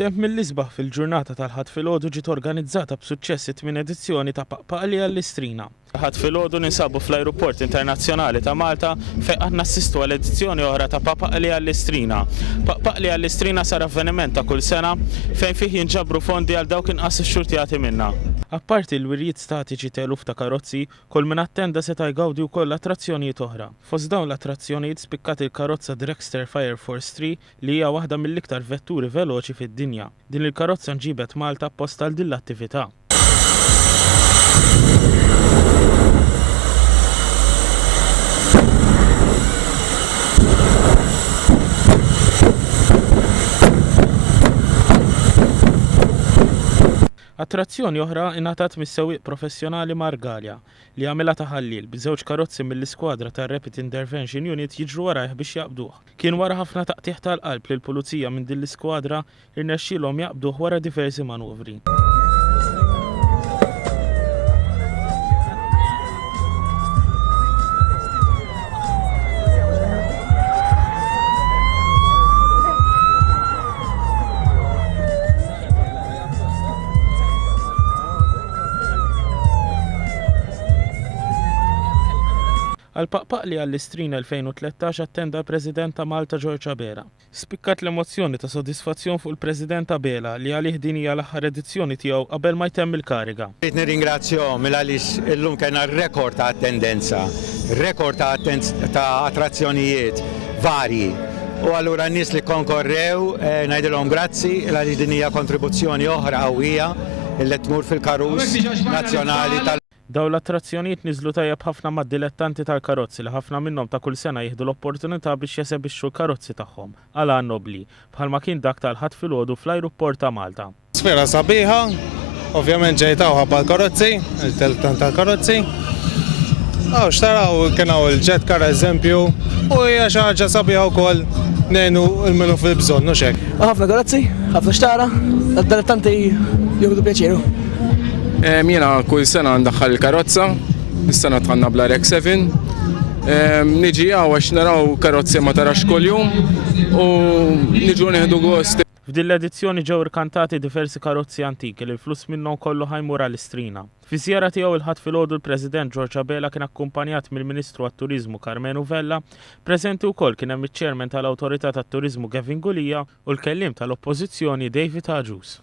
F'temp mill-isbaħ fil-ġurnata tal-ħadd filgħodu ġiet organizzata b'suċċess it-tmien edizzjoni ta' Paqpaqli għall-Istrina. Ħadd filgħodu ninsabu fl-Ajruport Internazzjonali ta' Malta fejn qed nassistu għal edizzjoni oħra ta' Paqpaqli għall-Istrina. Paqpaqli għall-Istrina sar avveniment ta' kull sena fejn fih jinġabru fondi għal dawk inqas ix-xurtjati minnha. Apparti l-wirjiet statiċi ta' eluf ta' karozzi, kull min attenda seta' jgawdi wkoll attrazzjonijiet oħra. Fost dawn l-attrazzjonijiet spikkat il-karozza Dragster Fire Force 3 li hija waħda mill-iktar vetturi veloċi fid-dinja. Din il-karozza nġibet Malta apposta għal din l-attività. Attrazzjoni oħra ingħatat mis-sewwieq professjonali Margalja li għamilha taħallil b'żewġ karozzi mill-iskwadra tar-Rapid Intervention Unit jiġru warajh biex jaqbduh. Kien wara ħafna taqtieħ tal-qalb lill pulizija minn din l-iskwadra irnexxielhom jaqbduh wara diversi manuvri. Għal-Paqpaqli għall-Istrina 2013 attenda l-President ta' Malta George Abela. Spikkat l-emozzjoni ta' sodisfazzjon fuq il-President Abela li għalih din hija l-aħħar edizzjoni tiegħu qabel ma jtemm il-kariga. Rrid nirringrazzjahom għaliex illum kena rekord ta' attendenza, rekord ta' attrazzjonijiet varji. U allura n-nies li konkorrew ngħidilhom grazzi għaliex din hija kontribuzzjoni oħra qawwija li tmur fil-karus nazzjonali tal. Daw l-attrazzjonijiet niżlu tajjeb ħafna mad-dilettanti tal-karozzi li ħafna minnhom ta' kull sena jieħdu l-opportunità biex jesebixxu l-karozzi tagħhom għal għan nobli bħalma kien dak tal-ħadd filgħodu fl-ajruport ta' Malta. Sfera sabiħa, ovvjament ġejtaw ħabba l-karozzi, il-teltan tal-karozzi. Xtaraw kien hawn il-jet car eżempju u hija xi ħaġa sabiħa wkoll ngħinu l-minu fil-bżonn mhux hekk. Ħafna karozzi, ħafna xtara, għad-dilettanti jieħdu pjaċieru. Jiena kull sena ndaħħal il-karozza, is-sena tħanna bla Rek 7. Niġi għax naraw karozzi ma tarax kuljum u niġu nieħdu gost. F'din l-edizzjoni ġew irkantati diversi karozzi antiki li l-flus minnhom kollu ħajmur għall-Istrina. Fi żjara tiegħu il-ħadd filgħodu l-President George Abela kien akkumpanjat mill-Ministru għat-Turiżmu Carmenu Vella, preżenti wkoll kien hemm iċ-Chairman tal-Awtorità tat-Turiżmu Gavin Gulija u l-kelliem tal-Oppożizzjoni David Agius.